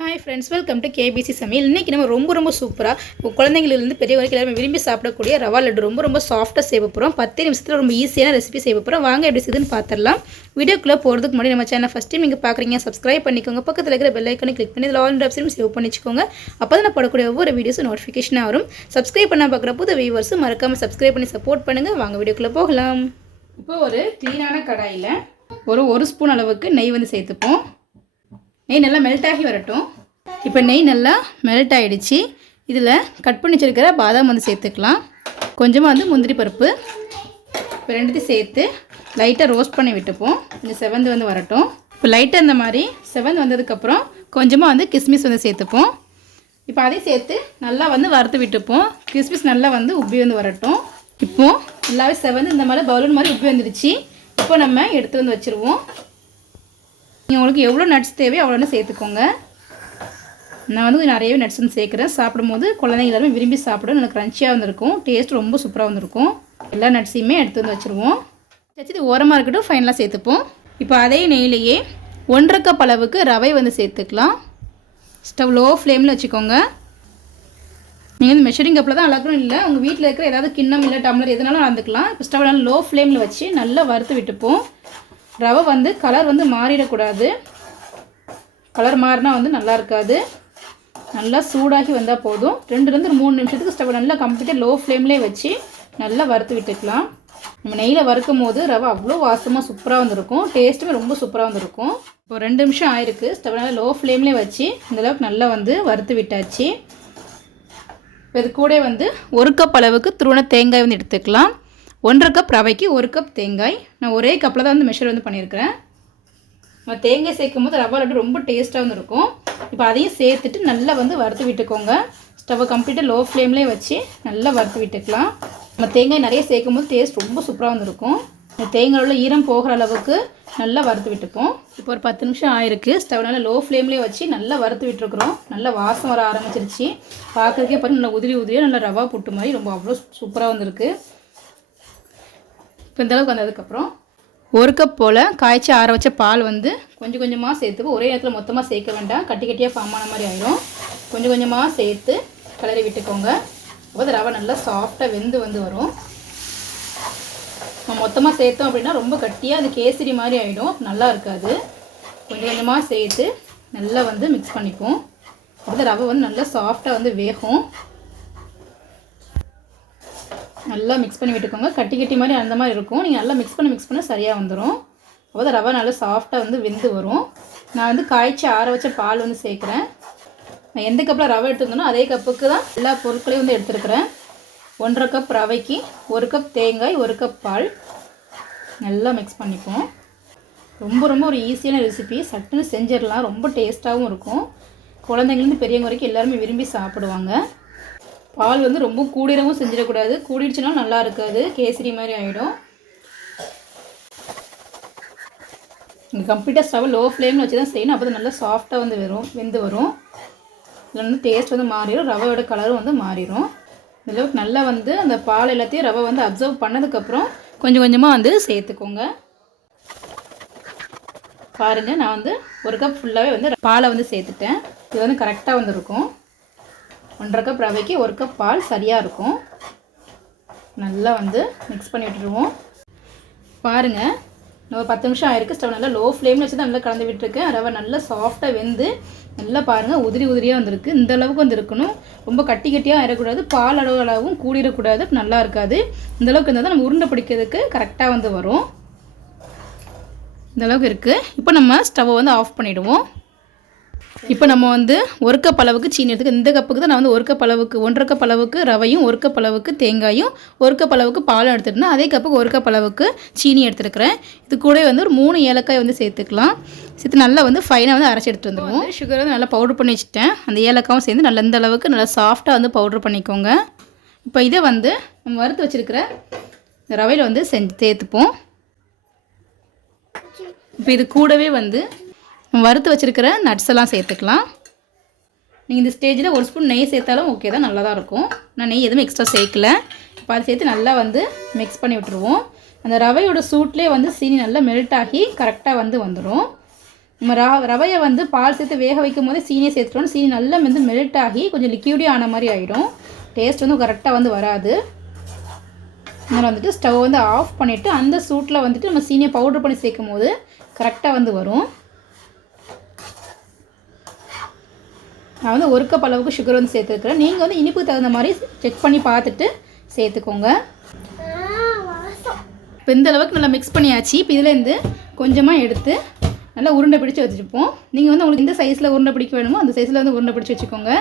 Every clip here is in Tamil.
Hi friends welcome to KBC சமையல். இன்றைக்கி நம்ம ரொம்ப ரொம்ப சூப்பராக குழந்தைங்களிலிருந்து பெரிய வரைக்கும் எல்லாருமே விரும்பி சாப்பிடக்கூடிய ரவா லட்டு ரொம்ப ரொம்ப சாஃப்ட்டாக செய்ய போகிறோம் பத்து நிமிஷத்தில் ரொம்ப ஈஸியான ரெசிபி செய்ய போகிறோம் வாங்க எப்படி செய்யுதுன்னு பார்த்துடலாம் வீடியோக்குள்ளே போகிறதுக்கு முன்னாடி நம்ம சேனல் ஃபஸ்ட் டைம் நீங்கள் பார்க்குறீங்க சப்ஸ்கிரைப் பண்ணிக்கோங்க. பக்கத்தில் இருக்கிற பெல் ஐக்கனை கிளிக் பண்ணி இதில் ஆல் ஆப்ஷனும் சேவ் பண்ணிச்சுக்கோங்க அப்போ தான் நான் போடக்கூடிய ஒவ்வொரு வீடியோஸும் நோட்டிஃபிகேஷனாக வரும். சப்ஸ்கிரைப் பண்ண பார்க்குற புது வியூவர்ஸும் மறக்காமல் சப்ஸ்கிரைப் பண்ணி சப்போர்ட் பண்ணுங்கள் வாங்க வீடியோக்குள்ளே போகலாம். இப்போ ஒரு க்ளீனான கடாயில் ஒரு ஒரு ஸ்பூன் அளவுக்கு நெய் வந்து சேர்த்துப்போம். நெய் நல்லா மெல்ட் ஆகி வரட்டும். இப்போ நெய் நல்லா மெல்ட் ஆகிடுச்சு இதில் கட் பண்ணி வச்சுருக்கிற பாதாம் வந்து சேர்த்துக்கலாம். கொஞ்சமாக வந்து முந்திரி பருப்பு. இப்போ ரெண்டுத்தையும் சேர்த்து லைட்டாக ரோஸ்ட் பண்ணி விட்டுப்போம். கொஞ்சம் செவந்து வந்து வரட்டும். இப்போ லைட்டாக இந்த மாதிரி செவந்து வந்ததுக்கப்புறம் கொஞ்சமாக வந்து கிஸ்மிஸ் வந்து சேர்த்துப்போம். இப்போ அதையும் சேர்த்து நல்லா வந்து வறுத்து விட்டுப்போம். கிஸ்மிஸ் நல்லா வந்து உப்பி வந்து வரட்டும். இப்போது நல்லாவே செவந்து இந்த மாதிரி பலூன் மாதிரி உப்பி வந்துடுச்சு. இப்போ நம்ம எடுத்து வந்து வச்சுருவோம். நீங்கள் உங்களுக்கு எவ்வளோ நட்ஸ் தேவையோ அவ்வளோன்னு சேர்த்துக்கோங்க. நான் வந்து நிறையவே நட்ஸ் வந்து சேர்க்குறேன். சாப்பிடும்போது குழந்தைங்க எல்லாருமே விரும்பி சாப்பிடும் நல்லா க்ரன்ச்சியாக வந்திருக்கும். டேஸ்ட் ரொம்ப சூப்பராக வந்திருக்கும். எல்லா நட்ஸையுமே எடுத்து வந்து வச்சுருவோம். வச்சு ஓரமாக இருக்கட்டும். ஃபைனலாக சேர்த்துப்போம். இப்போ அதே நெய்லேயே ஒன்றரை கப் அளவுக்கு ரவை வந்து சேர்த்துக்கலாம். ஸ்டவ் லோ ஃப்ளேமில் வச்சுக்கோங்க. நீங்கள் வந்து மெஷரிங் கப்பில் தான் அளக்கணும். இல்லை உங்கள் வீட்டில் இருக்கிற ஏதாவது கிண்ணம் இல்லை டம்ளர் எதுனாலும் அளந்துக்கலாம். இப்போ ஸ்டவ்லாம் லோ ஃப்ளேமில் வச்சு நல்லா வறுத்து விட்டுப்போம். ரவை வந்து கலர் வந்து மாறிடக்கூடாது. கலர் மாறினா வந்து நல்லா இருக்காது. நல்லா சூடாகி வந்தால் போதும். ரெண்டுலேருந்து மூணு நிமிஷத்துக்கு ஸ்டவ் நல்லா கம்ப்ளீட்டாக லோ ஃப்ளேம்லேயே வச்சு நல்லா வறுத்து விட்டுக்கலாம். நம்ம நெய்யில் வறுக்கும் போது ரவை அவ்வளோ வாசமாக சூப்பராக வந்திருக்கும். டேஸ்ட்டுமே ரொம்ப சூப்பராக வந்திருக்கும். இப்போ ரெண்டு நிமிஷம் ஆயிருக்கு. ஸ்டவ் நல்லா லோ ஃப்ளேம்லேயே வச்சு இந்தளவுக்கு நல்லா வந்து வறுத்து விட்டாச்சு. இப்போ இது கூட வந்து ஒரு கப் அளவுக்கு துருவன தேங்காய் வந்து எடுத்துக்கலாம். ஒன்றரை கப் ரவைக்கு ஒரு கப் தேங்காய். நான் ஒரே கப்பில் தான் வந்து மெஷர் வந்து பண்ணியிருக்கிறேன். நம்ம தேங்காய் சேர்க்கும் போது ரவை லட்டு ரொம்ப டேஸ்ட்டாக வந்து இருக்கும். இப்போ அதையும் சேர்த்துட்டு நல்லா வந்து வறுத்து விட்டுக்கோங்க. ஸ்டவ்வை கம்ப்ளீட்டாக லோ ஃப்ளேம்லேயே வச்சு நல்லா வறுத்து விட்டுக்கலாம். நம்ம தேங்காய் நிறைய சேர்க்கும் போது டேஸ்ட் ரொம்ப சூப்பராக வந்திருக்கும் இந்த தேங்காய் உள்ள ஈரம் போகிற அளவுக்கு நல்லா வறுத்து விட்டுப்போம். இப்போ ஒரு பத்து நிமிஷம் ஆயிருக்கு. ஸ்டவ் நல்லா லோ ஃப்ளேம்லேயே வச்சு நல்லா வறுத்து விட்டுருக்குறோம். நல்லா வாசம் வர ஆரம்பிச்சிருச்சு. பார்க்குறதுக்கே பாருங்க நல்லா உதிரி உதிரியாக நல்லா ரவா புட்டு மாதிரி ரொம்ப அவ்வளோ சூப்பராக வந்திருக்கு. இப்போ இந்த அளவுக்கு வந்ததுக்கப்புறம் ஒரு கப் போல் காய்ச்சி ஆற வச்ச பால் வந்து கொஞ்சம் கொஞ்சமாக சேர்த்து ஒரே நேரத்தில் மொத்தமாக சேர்க்க வேண்டாம். கட்டி கட்டியாக ஃபார்ம் ஆன மாதிரி ஆயிரும். கொஞ்சம் கொஞ்சமாக சேர்த்து கிளறி விட்டுக்கோங்க. அப்போ ரவை நல்லா சாஃப்டாக வெந்து வந்து வரும். நம்ம மொத்தமாக சேர்த்தோம் அப்படின்னா ரொம்ப கட்டியாக அது கேசரி மாதிரி ஆகிடும் நல்லா இருக்காது. கொஞ்சம் கொஞ்சமாக சேர்த்து நல்லா வந்து மிக்ஸ் பண்ணிப்போம். அப்போ ரவை வந்து நல்லா சாஃப்டாக வந்து வேகும். நல்லா மிக்ஸ் பண்ணி விட்டுக்கோங்க. கட்டி கட்டி மாதிரி அந்த மாதிரி இருக்கும். நீங்கள் நல்லா மிக்ஸ் பண்ணி மிக்ஸ் பண்ண சரியாக வந்துடும் அப்போ தான் ரவை நல்லா சாஃப்டாக வந்து வெந்து வரும். நான் வந்து காய்ச்சி ஆற வச்ச பால் வந்து சேர்க்குறேன். நான் எந்த கப்பில் ரவை எடுத்துருந்தனோ அதே கப்புக்கு தான் எல்லா பொருட்களையும் வந்து எடுத்துருக்குறேன். ஒன்றரை கப் ரவைக்கு ஒரு கப் தேங்காய் ஒரு கப் பால். நல்லா மிக்ஸ் பண்ணிப்போம். ரொம்ப ரொம்ப ஒரு ஈஸியான ரெசிபி சட்டுன்னு செஞ்சிடலாம். ரொம்ப டேஸ்ட்டாகவும் இருக்கும். குழந்தைங்கலேருந்து பெரியவங்க வரைக்கும் எல்லாருமே விரும்பி சாப்பிடுவாங்க. பால் வந்து ரொம்ப கூடிரவும் செஞ்சிடக்கூடாது. கூடிடுச்சுன்னா நல்லா இருக்காது. கேசரி மாதிரி ஆகிடும் நீங்கள் கம்ப்ளீட்டாக ஸ்டவ் லோ ஃப்ளேமில் வச்சு தான் செய்யணும். அப்போ தான் நல்லா சாஃப்டாக வந்து வரும் வெந்து வரும். இதில் வந்து டேஸ்ட் வந்து மாறிடும். ரவையோட கலரும் வந்து மாறிடும். இந்தளவுக்கு நல்லா வந்து அந்த பால் எல்லாத்தையும் ரவை வந்து அப்சர்வ் பண்ணதுக்கப்புறம் கொஞ்சம் கொஞ்சமாக வந்து சேர்த்துக்கோங்க. பாருங்கள் நான் வந்து ஒரு கப் ஃபுல்லாகவே வந்து பாலை வந்து சேர்த்துட்டேன். இது வந்து கரெக்டாக வந்துருக்கும் ஒன்றரை கப் ரவைக்கு ஒரு கப் பால் சரியாக இருக்கும். நல்லா வந்து மிக்ஸ் பண்ணி விட்டுருவோம். பாருங்கள் ஒரு பத்து நிமிஷம் ஆயிருக்கு. ஸ்டவ் நல்லா லோ ஃப்ளேமில் வச்சு தான் நல்லா கலந்து விட்டுருக்கேன். ரவை நல்லா சாஃப்டாக வெந்து நல்லா பாருங்கள் உதிரி உதிரியாக வந்திருக்கு. இந்த அளவுக்கு வந்து இருக்கணும். ரொம்ப கட்டி கட்டியாக ஆயிடக்கூடாது பால் அளவு அளவும் கூடிடக்கூடாது. நல்லா இருக்காது. இந்த அளவுக்கு இருந்தால் தான் நம்ம உருண்டை பிடிக்கிறதுக்கு கரெக்டாக வந்து வரும். இந்த அளவுக்கு இருக்குது இப்போ நம்ம ஸ்டவ்வை வந்து ஆஃப் பண்ணிவிடுவோம் இப்போ நம்ம வந்து ஒரு கப் அளவுக்கு சீனி எடுத்துக்க இந்த கப்புக்கு தான் நான் வந்து ஒரு கப் அளவுக்கு ஒன்றரை கப் அளவுக்கு ரவையும் ஒரு கப் அளவுக்கு தேங்காயும் ஒரு கப் அளவுக்கு பாலும் எடுத்துருந்தேன் அதே கப்புக்கு ஒரு கப் அளவுக்கு சீனி எடுத்துருக்கிறேன். இது கூட வந்து ஒரு மூணு ஏலக்காய் வந்து சேர்த்துக்கலாம். சேர்த்து நல்லா வந்து ஃபைனாக வந்து அரைச்சி எடுத்துட்டு வந்துடுவோம் சுகர் வந்து நல்லா பவுடர் பண்ணி வச்சுட்டேன். அந்த ஏலக்காவும் சேர்ந்து நல்லா இந்த அளவுக்கு நல்லா சாஃப்டாக வந்து பவுடர் பண்ணிக்கோங்க. இப்போ இதை வந்து நம்ம வறுத்து வச்சுருக்கிற இந்த ரவையில் வந்து செஞ்சு சேர்த்துப்போம் இப்போ இது கூடவே வந்து வறுத்து வச்சுருக்கிற நட்ஸ் எல்லாம் சேர்த்துக்கலாம். நீங்கள் இந்த ஸ்டேஜில் ஒரு ஸ்பூன் நெய் சேர்த்தாலும் ஓகே தான் நல்லா தான் இருக்கும். நான் நெய் எதுவும் எக்ஸ்ட்ரா சேர்க்கல. இப்போ அதை சேர்த்து நல்லா வந்து மிக்ஸ் பண்ணி விட்டுருவோம். அந்த ரவையோட சூட்லேயே வந்து சீனி நல்லா மெல்ட் ஆகி கரெக்டாக வந்து வந்துடும் நம்ம ர ரவையை வந்து பால் சேர்த்து வேக வைக்கும் போதே சீனியை சேர்த்துட்டோம் சீனி நல்லா வந்து மெல்ட் ஆகி கொஞ்சம் லிக்யூடே ஆன மாதிரி ஆகிடும் டேஸ்ட் வந்து கரெக்டாக வந்து வராது. அதனால் வந்துட்டு ஸ்டவ் வந்து ஆஃப் பண்ணிவிட்டு அந்த சூட்டில் வந்துட்டு நம்ம சீனியை பவுடர் பண்ணி சேர்க்கும் போது கரெக்டாக வந்து வரும். நான் வந்து ஒரு கப் அளவுக்கு சுகர் வந்து சேர்த்துருக்குறேன். நீங்கள் வந்து இனிப்புக்கு தகுந்த மாதிரி செக் பண்ணி பார்த்துட்டு சேர்த்துக்கோங்க. இப்போ இந்த அளவுக்கு நல்லா மிக்ஸ் பண்ணியாச்சு. இப்போ இதுலேருந்து கொஞ்சமாக எடுத்து நல்லா உருண்டை பிடிச்சி வச்சுருப்போம் நீங்கள் வந்து உங்களுக்கு எந்த சைஸில் உருண்டை பிடிக்க வேணுமோ அந்த சைஸில் வந்து உருண்டை பிடிச்சி வச்சுக்கோங்க.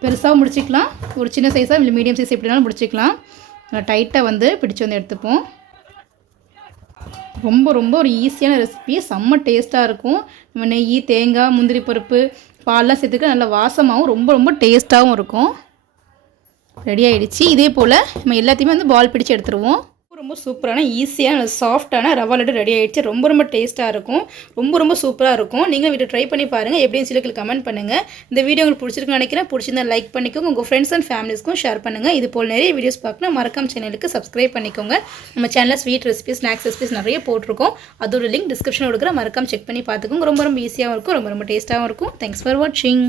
பெருசாகவும் முடிச்சிக்கலாம். ஒரு சின்ன சைஸாக இல்லை மீடியம் சைஸ் எப்படினாலும் முடிச்சிக்கலாம். டைட்டாக வந்து பிடிச்சி வந்து எடுத்துப்போம். ரொம்ப ரொம்ப ஒரு ஈஸியான ரெசிபி செம்ம டேஸ்ட்டாக இருக்கும். நம்ம நெய் தேங்காய் முந்திரி பருப்பு பால்லாம் சேர்த்துக்க நல்லா வாசமாகவும் ரொம்ப ரொம்ப டேஸ்ட்டாகவும் இருக்கும். ரெடி ஆகிடுச்சு இதே போல் நம்ம எல்லாத்தையுமே வந்து பால் பிடிச்சி எடுத்துருவோம். ரொம்ப சூப்பரான ஈஸியான சாஃப்டான ரவா லட்டு ரெடி ஆகிடுச்சு ரொம்ப ரொம்ப டேஸ்ட்டாக இருக்கும். ரொம்ப ரொம்ப சூப்பராக இருக்கும். நீங்கள் வீட்டை ட்ரை பண்ணி பாருங்கள் எப்படின்னு சொல்லி கமெண்ட் பண்ணுங்கள் இந்த வீடியோ உங்களுக்கு பிடிச்சிருக்குன்னு நினைக்கிறேன். பிடிச்சிருந்தா லைக் பண்ணிக்கோங்க. உங்கள் ஃப்ரெண்ட்ஸ் அண்ட் ஃபேமிலிஸ்க்கும் ஷேர் பண்ணுங்கள் இது போல் நிறைய வீடியோஸ் பார்க்கணும். மறக்காம சேனலுக்கு சப்ஸ்கிரைப் பண்ணிக்கோங்க. நம்ம சேனலில் ஸ்வீட் ரெசிபி ஸ்நாக்ஸ் ரெசிபிஸ் நிறைய போட்டிருக்கோம். அதோட லிங்க் டிஸ்கிரிப்ஷன் கொடுக்குற மறக்காம செக் பண்ணி பார்த்துக்கோங்க. ரொம்ப ரொம்ப ஈஸியாகவும் இருக்கும். ரொம்ப ரொம்ப டேஸ்ட்டாகவும் இருக்கும். தேங்க்ஸ் ஃபார் வாட்சிங்